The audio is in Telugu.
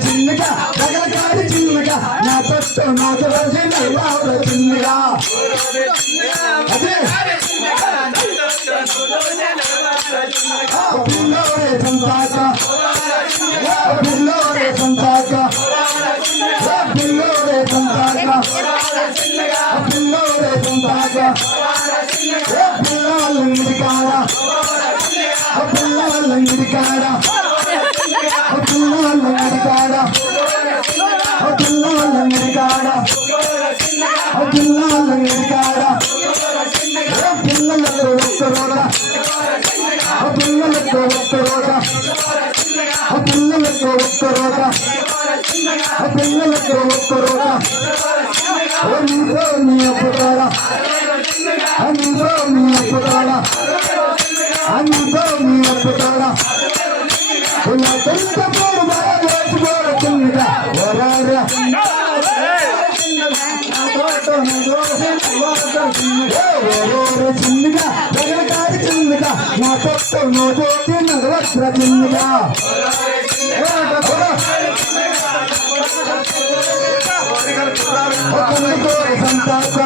చిన్నగా రగలగాడి చిన్నగా నా తొట్టు నాకు చిన్నగా అదే పిల్లోరే సంతాక పిల్లోరే సంతాక పిల్లోరే సంతాక పిల్లోరే సంతాక పిల్లలంగిరికాడ పిల్లలంగిరికాడ పిల్లలంగిరికాడ పిల్లలంగిరికాడ పిల్లలంగిరికాడ పిల్లలకు ఒక్కరోగా పిల్లలకు ఒక్కరోగా పిల్లలకు ఒక్కరోగా పిల్లలకు ఒక్కరోగా నీతో నీ అప్పుతారా నీతో నీ అప్పుతారా నీతో నీ అప్పుతారా ఇలా కొంత పోరు బాగా వేసుకోరు చిన్నగా వరారా చిన్నగా రగలకాడి చిన్నగా నా తొట్టు నోటి నగవస్త్ర చిన్నగా సంతాక